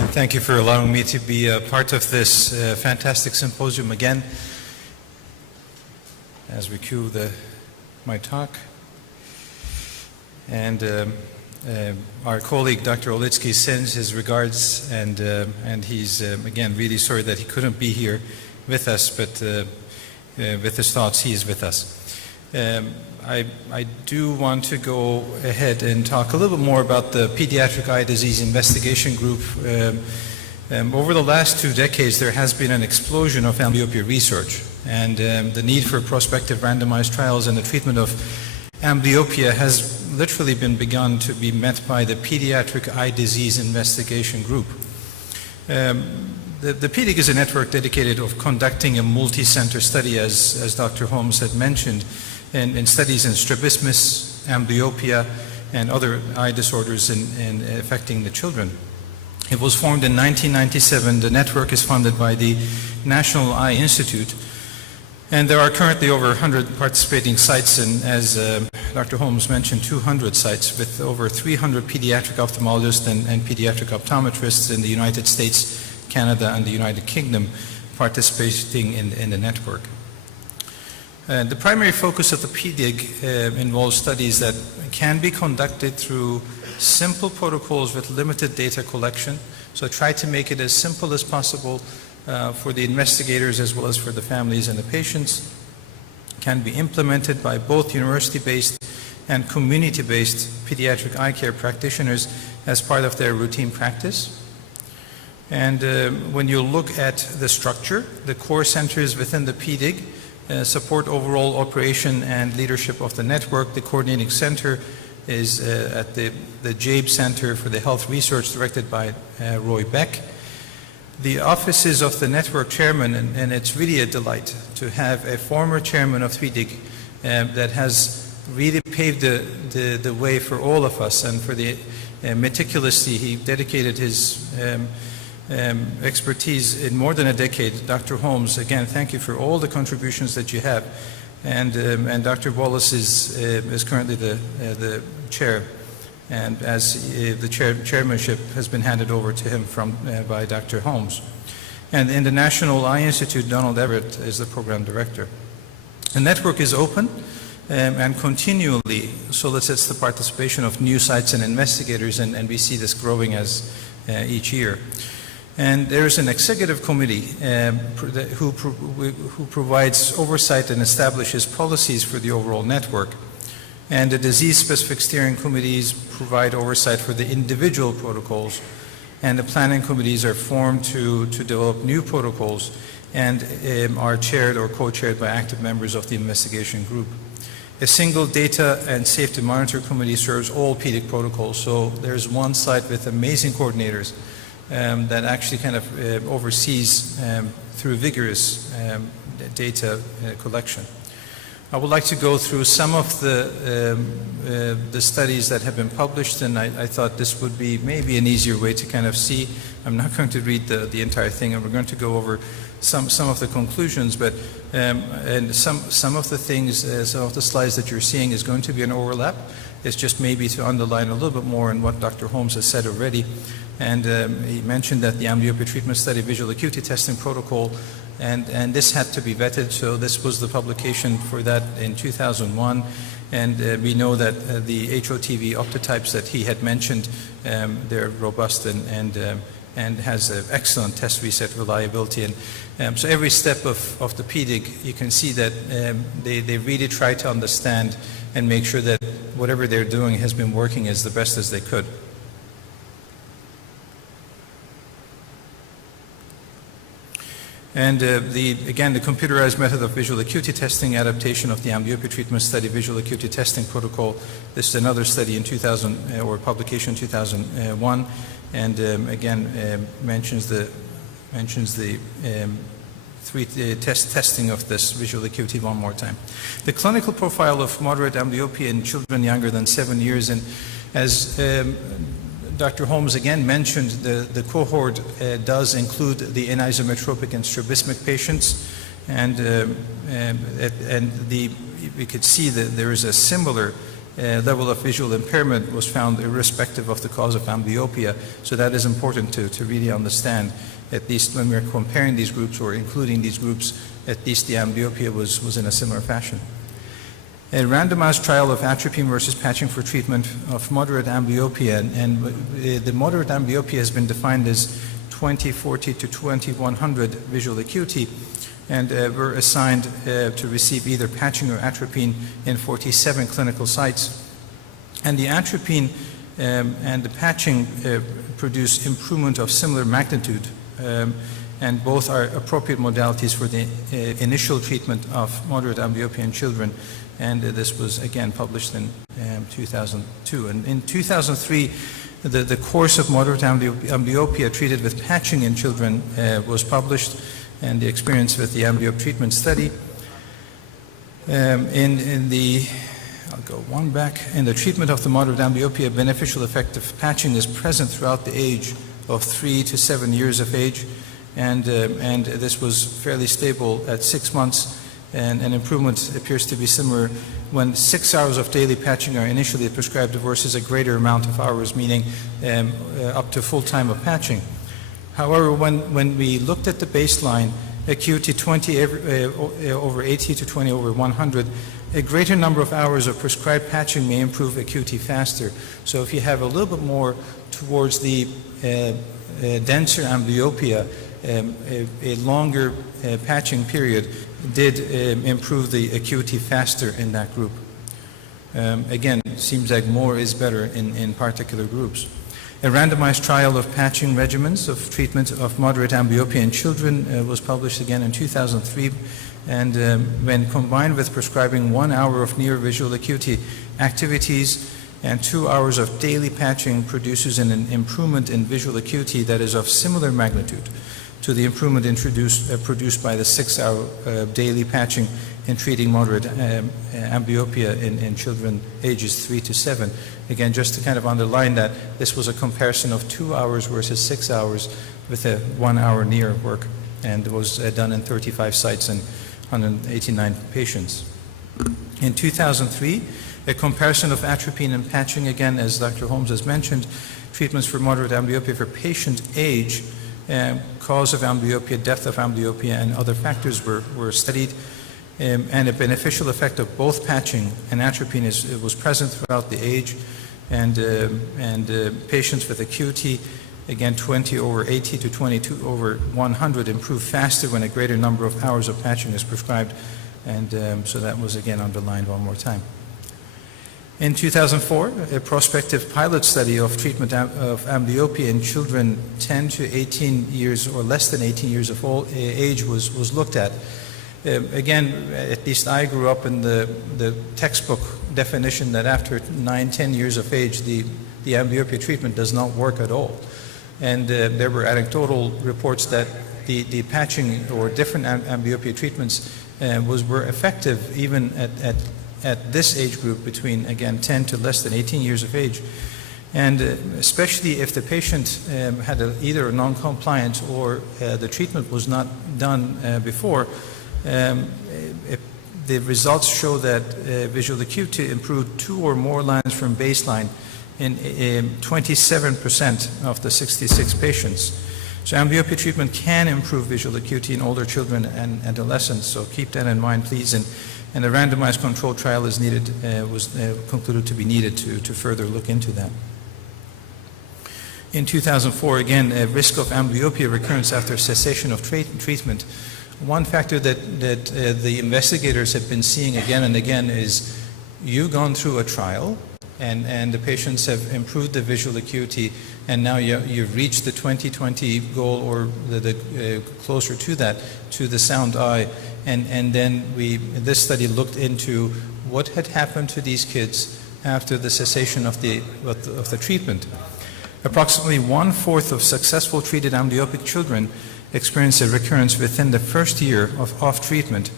and thank you for allowing me to be a part of this fantastic symposium again. As we cue my talk. And our colleague, Dr. Olitsky, sends his regards, and he's, again, really sorry that he couldn't be here with us, but with his thoughts, he is with us. I do want to go ahead and talk a little bit more about the Pediatric Eye Disease Investigation Group. Over the last 2 decades, there has been an explosion of amblyopia research, and the need for prospective randomized trials in the treatment of amblyopia has literally been begun to be met by the Pediatric Eye Disease Investigation Group. The PDIG is a network dedicated of conducting a multi-center study, as Dr. Holmes had mentioned, in studies in strabismus, amblyopia, and other eye disorders in affecting the children. It was formed in 1997. The network is funded by the National Eye Institute, and there are currently over 100 participating sites, and as Dr. Holmes mentioned, 200 sites with over 300 pediatric ophthalmologists and pediatric optometrists in the United States, Canada, and the United Kingdom participating in the network. The primary focus of the PDIG involves studies that can be conducted through simple protocols with limited data collection. So try to make it as simple as possible for the investigators as well as for the families and the patients. Can be implemented by both university-based and community-based pediatric eye care practitioners as part of their routine practice. And when you look at the structure, the core centers within the PDIG support overall operation and leadership of the network. The coordinating center is at the JABE Center for the Health Research, directed by Roy Beck. The offices of the network chairman, and it's really a delight to have a former chairman of PDIG that has really paved the way for all of us, and for the meticulously he dedicated his expertise in more than a decade. Dr. Holmes, again, thank you for all the contributions that you have, and Dr. Wallace is currently the chair, and as the chairmanship has been handed over to him by Dr. Holmes. And in the National Eye Institute, Donald Everett is the program director. The network is open and continually solicits the participation of new sites and investigators, and we see this growing as each year. And there is an executive committee who provides oversight and establishes policies for the overall network. And the disease-specific steering committees provide oversight for the individual protocols. And the planning committees are formed to develop new protocols and are chaired or co-chaired by active members of the investigation group. A single data and safety monitor committee serves all PDIG protocols. So there's one site with amazing coordinators that actually kind of oversees through vigorous data collection. I would like to go through some of the studies that have been published, and I thought this would be maybe an easier way to kind of see. I'm not going to read the entire thing, and we're going to go over some of the conclusions, but and some of the things, some of the slides that you're seeing is going to be an overlap. It's just maybe to underline a little bit more in what Dr. Holmes has said already. And he mentioned that the amblyopia treatment study visual acuity testing protocol, and this had to be vetted, so this was the publication for that in 2001. And we know that the HOTV optotypes that he had mentioned, they're robust and has an excellent test reset reliability. And so every step of the PDIG, you can see that they really try to understand and make sure that whatever they're doing has been working as the best as they could. And again, the computerized method of visual acuity testing, adaptation of the amblyopia treatment study visual acuity testing protocol. This is another study in 2000, or publication in 2001, and again mentions the testing of this visual acuity one more time. The clinical profile of moderate amblyopia in children younger than 7 years, and as Dr. Holmes again mentioned, the cohort does include the anisometropic and strabismic patients, and we could see that there is a similar level of visual impairment was found irrespective of the cause of amblyopia. So that is important to really understand, at least when we're comparing these groups or including these groups, at least the amblyopia was in a similar fashion. A randomized trial of atropine versus patching for treatment of moderate amblyopia, and the moderate amblyopia has been defined as 20/40 to 20/100 visual acuity, and were assigned to receive either patching or atropine in 47 clinical sites. And the atropine and the patching produce improvement of similar magnitude, and both are appropriate modalities for the initial treatment of moderate amblyopia in children. And this was again published in 2002. And in 2003, the course of moderate amblyopia treated with patching in children was published, and the experience with the amblyop treatment study. I'll go one back. In the treatment of the moderate amblyopia, beneficial effect of patching is present throughout the age of 3 to 7 years of age, and this was fairly stable at 6 months. And an improvement appears to be similar when 6 hours of daily patching are initially prescribed versus a greater amount of hours, meaning up to full time of patching. However, when we looked at the baseline, acuity 20/80 to 20/100, a greater number of hours of prescribed patching may improve acuity faster. So if you have a little bit more towards the denser amblyopia, a longer patching period did improve the acuity faster in that group. Again, it seems like more is better in particular groups. A randomized trial of patching regimens of treatment of moderate amblyopia in children was published again in 2003, and when combined with prescribing 1 hour of near visual acuity activities and 2 hours of daily patching, produces an improvement in visual acuity that is of similar magnitude to the improvement produced by the 6-hour daily patching in treating moderate amblyopia in children ages 3 to 7. Again, just to kind of underline that, this was a comparison of 2 hours versus 6 hours with a 1 hour near work, and it was done in 35 sites and 189 patients. In 2003, a comparison of atropine and patching, again, as Dr. Holmes has mentioned, treatments for moderate amblyopia for patient age, cause of amblyopia, depth of amblyopia, and other factors were studied, and a beneficial effect of both patching and atropine was present throughout the age, and patients with acuity, again 20/80 to 20/100, improve faster when a greater number of hours of patching is prescribed, and so that was again underlined one more time. In 2004, a prospective pilot study of treatment of amblyopia in children 10 to 18 years or less than 18 years of age was looked at. Again, at least I grew up in the textbook definition that after 9-10 years of age, the amblyopia treatment does not work at all. And there were anecdotal reports that the patching or different amblyopia treatments were effective even at this age group between, again, 10 to less than 18 years of age. And especially if the patient had either a non-compliant or the treatment was not done before, the results show that visual acuity improved 2 or more lines from baseline in 27% of the 66 patients. So amblyopia treatment can improve visual acuity in older children and adolescents, so keep that in mind, please. And a randomized controlled trial is needed, was concluded to be needed to further look into that. In 2004, again, a risk of amblyopia recurrence after cessation of treatment. One factor that the investigators have been seeing again and again is you've gone through a trial and the patients have improved the visual acuity, and now you've reached the 20/20 goal or the closer to that, to the sound eye. And then this study looked into what had happened to these kids after the cessation of the treatment. Approximately 1/4 of successful treated amblyopic children experience a recurrence within the first year of treatment.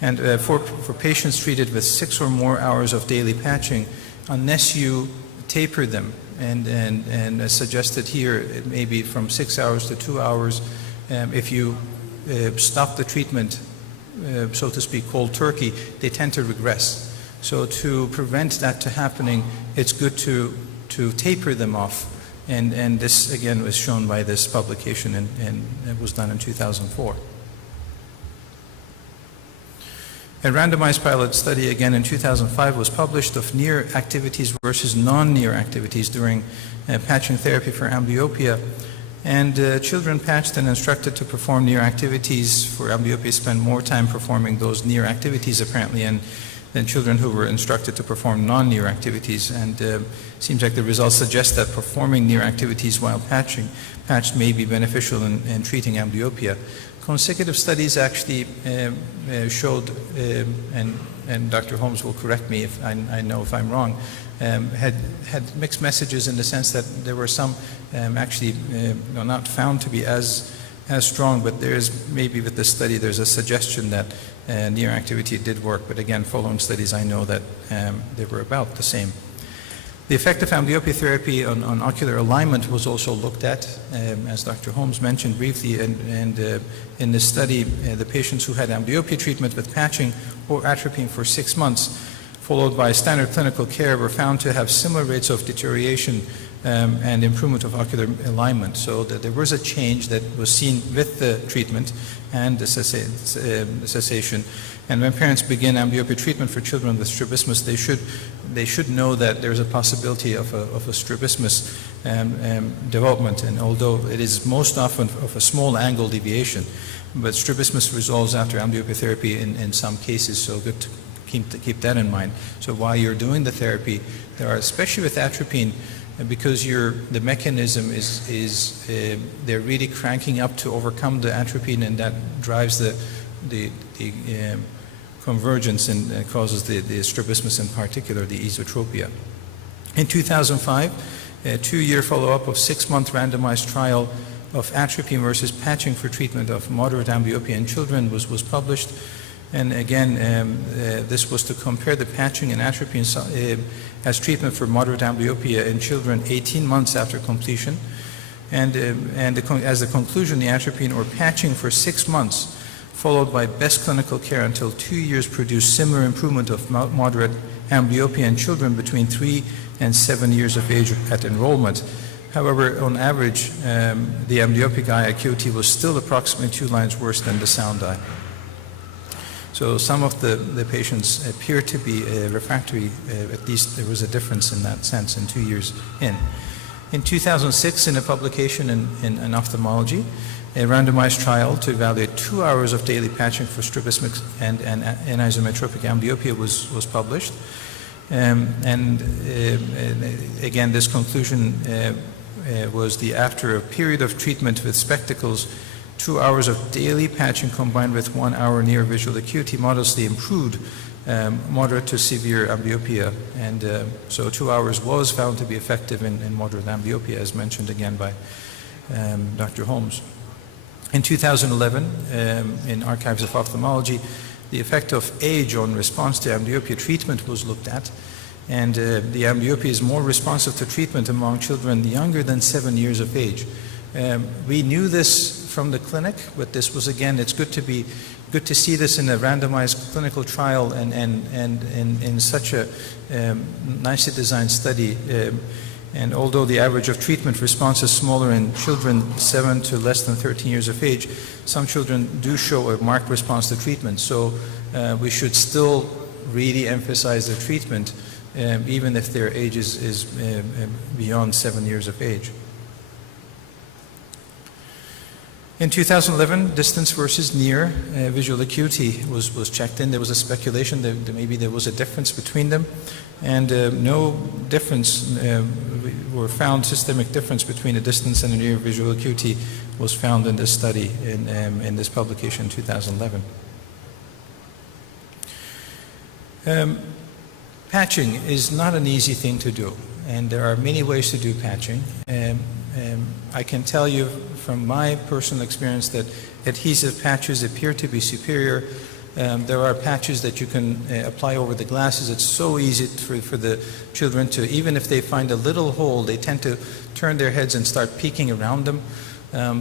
And for patients treated with 6 or more hours of daily patching, unless you taper them, and as suggested here, it may be from 6 hours to 2 hours, if you stop the treatment, so to speak, cold turkey, they tend to regress. So to prevent that to happening, it's good to taper them off. And this, again, was shown by this publication, and it was done in 2004. A randomized pilot study, again in 2005, was published of near activities versus non-near activities during patching therapy for amblyopia. And children patched and instructed to perform near activities for amblyopia spend more time performing those near activities, apparently, than children who were instructed to perform non-near activities. And seems like the results suggest that performing near activities while patched may be beneficial in treating amblyopia. Consecutive studies actually showed, and Dr. Holmes will correct me if I know if I'm wrong, had mixed messages in the sense that there were some actually not found to be as strong, but there is maybe with this study there's a suggestion that near activity did work, but again, following studies I know that they were about the same. The effect of amblyopia therapy on ocular alignment was also looked at, as Dr. Holmes mentioned briefly, and in this study, the patients who had amblyopia treatment with patching or atropine for 6 months, followed by standard clinical care, were found to have similar rates of deterioration and improvement of ocular alignment. So that there was a change that was seen with the treatment and the cessation. And when parents begin amblyopia treatment for children with strabismus, they should know that there's a possibility of a strabismus development. And although it is most often of a small angle deviation, but strabismus resolves after amblyopia therapy in some cases. So good to keep that in mind. So while you're doing the therapy, there are, especially with atropine, because the mechanism is they're really cranking up to overcome the atropine, and that drives the convergence and causes the strabismus, in particular the esotropia. In 2005, a 2-year follow-up of 6-month randomized trial of atropine versus patching for treatment of moderate amblyopia in children was published. And again, this was to compare the patching and atropine as treatment for moderate amblyopia in children 18 months after completion. And as a conclusion, the atropine or patching for 6 months, followed by best clinical care until 2 years, produced similar improvement of moderate amblyopia in children between 3 and 7 years of age at enrollment. However, on average, the amblyopic eye acuity was still approximately 2 lines worse than the sound eye. So some of the patients appear to be refractory, at least there was a difference in that sense in 2 years in. In 2006, in a publication in ophthalmology, a randomized trial to evaluate 2 hours of daily patching for strabismus and anisometropic amblyopia was published. Again, this conclusion was after a period of treatment with spectacles, 2 hours of daily patching combined with 1 hour near visual acuity modestly improved moderate to severe amblyopia. And so 2 hours was found to be effective in moderate amblyopia, as mentioned again by Dr. Holmes. In 2011, in Archives of Ophthalmology, the effect of age on response to amblyopia treatment was looked at. And the amblyopia is more responsive to treatment among children younger than 7 years of age. We knew this from the clinic, but this was, again, it's good to see this in a randomized clinical trial and in such a nicely designed study. And although the average of treatment response is smaller in children 7 to less than 13 years of age, some children do show a marked response to treatment. So we should still really emphasize their treatment, even if their age is beyond 7 years of age. In 2011, distance versus near visual acuity was checked in. There was a speculation that maybe there was a difference between them, and no difference were found. Systemic difference between the distance and the near visual acuity was found in this study in this publication in 2011. Patching is not an easy thing to do, and there are many ways to do patching. I can tell you from my personal experience that adhesive patches appear to be superior. There are patches that you can apply over the glasses. It's so easy for the children to, even if they find a little hole, they tend to turn their heads and start peeking around them.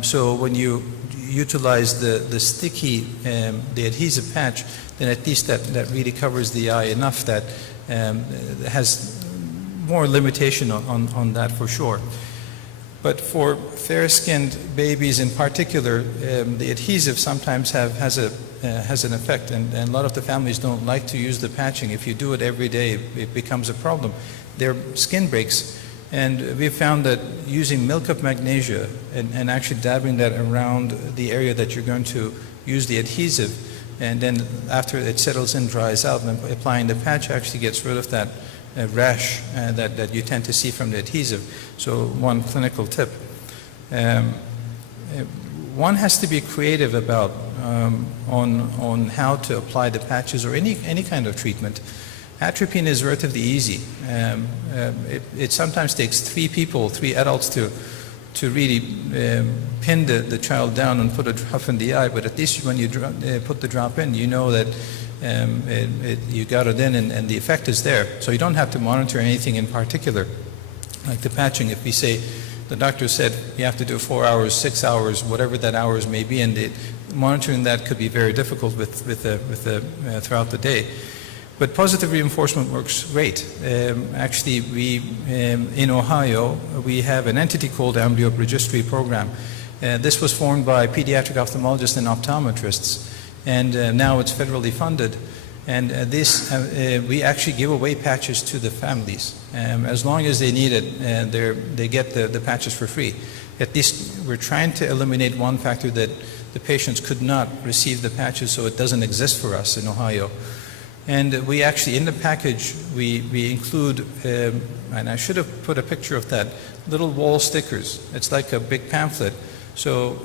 So when you utilize the sticky, the adhesive patch, then at least that really covers the eye enough that has more limitation on that for sure. But for fair-skinned babies in particular, the adhesive sometimes has an effect, and a lot of the families don't like to use the patching. If you do it every day, it becomes a problem. Their skin breaks, and we found that using milk of magnesia and actually dabbing that around the area that you're going to use the adhesive, and then after it settles in, dries out, and applying the patch actually gets rid of that rash that you tend to see from the adhesive. So one clinical tip. One has to be creative about on how to apply the patches or any kind of treatment. Atropine is relatively easy. It sometimes takes three adults to really pin the child down and put a drop in the eye, but at least when you put the drop in, you know that you got it in and the effect is there. So you don't have to monitor anything in particular. Like the patching, if we say, the doctor said you have to do 4 hours, 6 hours, whatever that hours may be, and monitoring that could be very difficult throughout the day. But positive reinforcement works great. Actually, in Ohio, we have an entity called Amblyopia Registry Program. This was formed by pediatric ophthalmologists and optometrists, and now it's federally funded. And we actually give away patches to the families. As long as they need it, they get the patches for free. At least we're trying to eliminate one factor, that the patients could not receive the patches, so it doesn't exist for us in Ohio. And we actually, in the package, we include, and I should have put a picture of that, little wall stickers. It's like a big pamphlet. So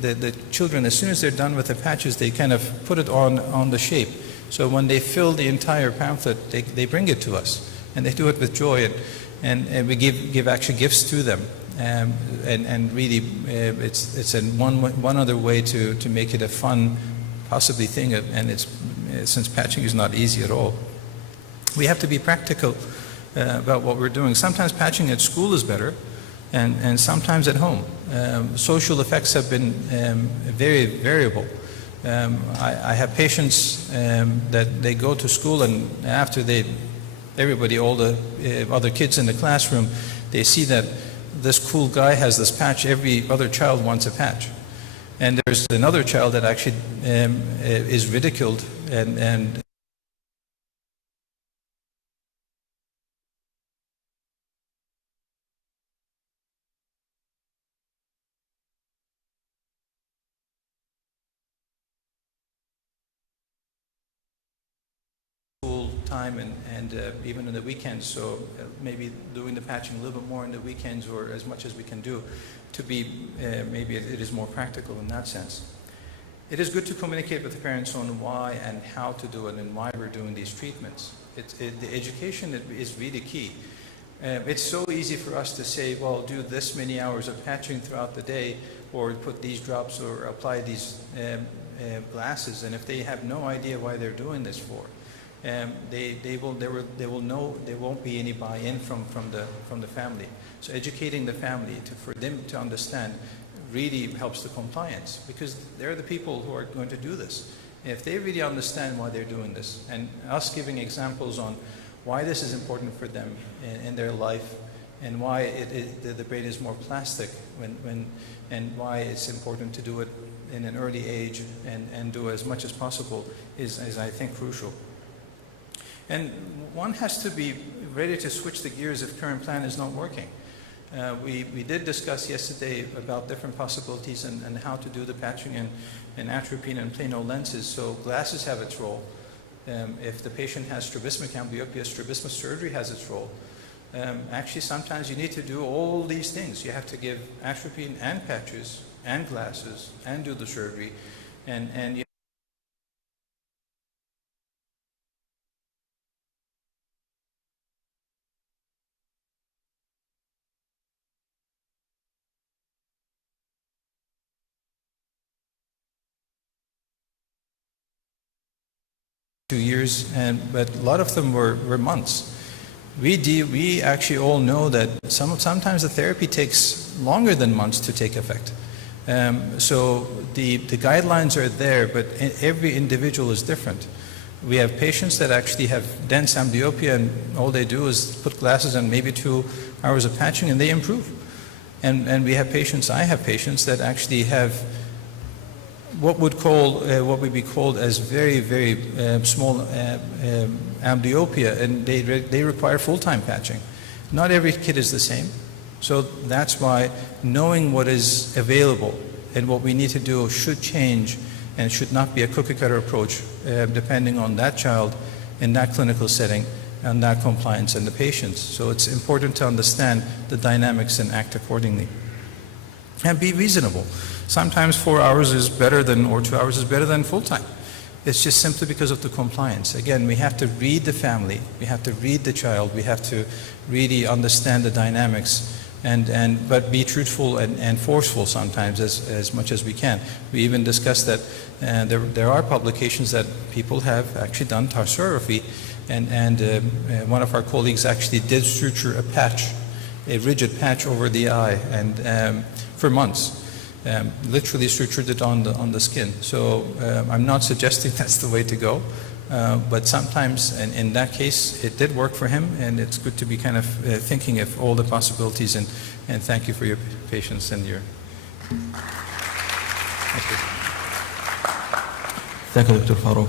the children, as soon as they're done with the patches, they kind of put it on the shape. So when they fill the entire pamphlet, they bring it to us, and they do it with joy, and we give actually gifts to them, and really it's one other way to make it a fun, possibly thing, and since patching is not easy at all. We have to be practical about what we're doing. Sometimes patching at school is better, and sometimes at home. Social effects have been very variable. I have patients that they go to school, and after all the other kids in the classroom, they see that this cool guy has this patch, every other child wants a patch. And there's another child that actually is ridiculed and time and even in the weekends, so maybe doing the patching a little bit more in the weekends, or as much as we can do to be, maybe it is more practical in that sense. It is good to communicate with the parents on why and how to do it and why we're doing these treatments. The education is really key. It's so easy for us to say, well, do this many hours of patching throughout the day, or put these drops, or apply these glasses, and if they have no idea why they're doing this for, they will know there won't be any buy-in from the family. So educating the family for them to understand really helps the compliance, because they're the people who are going to do this. If they really understand why they're doing this, and us giving examples on why this is important for them in their life, and why the brain is more plastic and why it's important to do it in an early age and do as much as possible is I think crucial. And one has to be ready to switch the gears if current plan is not working. We did discuss yesterday about different possibilities and how to do the patching in atropine and plano lenses. So glasses have its role. If the patient has strabismic amblyopia, strabismus surgery has its role. Actually, sometimes you need to do all these things. You have to give atropine and patches and glasses and do the surgery, and you 2 years, but a lot of them were months. We actually all know that sometimes the therapy takes longer than months to take effect. So the guidelines are there, but every individual is different. We have patients that actually have dense amblyopia, and all they do is put glasses and maybe 2 hours of patching, and they improve. And we have patients, I have patients that actually have what would be called as very, very small amblyopia, and they require full-time patching. Not every kid is the same. So that's why knowing what is available and what we need to do should change, and should not be a cookie-cutter approach depending on that child in that clinical setting and that compliance and the patients. So it's important to understand the dynamics and act accordingly. And be reasonable. Sometimes 4 hours is better than, or 2 hours is better than full-time. It's just simply because of the compliance. Again, we have to read the family, we have to read the child, we have to really understand the dynamics, but be truthful and forceful sometimes as much as we can. We even discussed that there are publications that people have actually done tarsorrhaphy, and one of our colleagues actually did suture a patch, a rigid patch over the eye, and for months. Literally sutured it on the skin. So I'm not suggesting that's the way to go, but sometimes, and in that case, it did work for him, and it's good to be kind of thinking of all the possibilities, and thank you for your patience and your... Thank you, Dr. Farouk.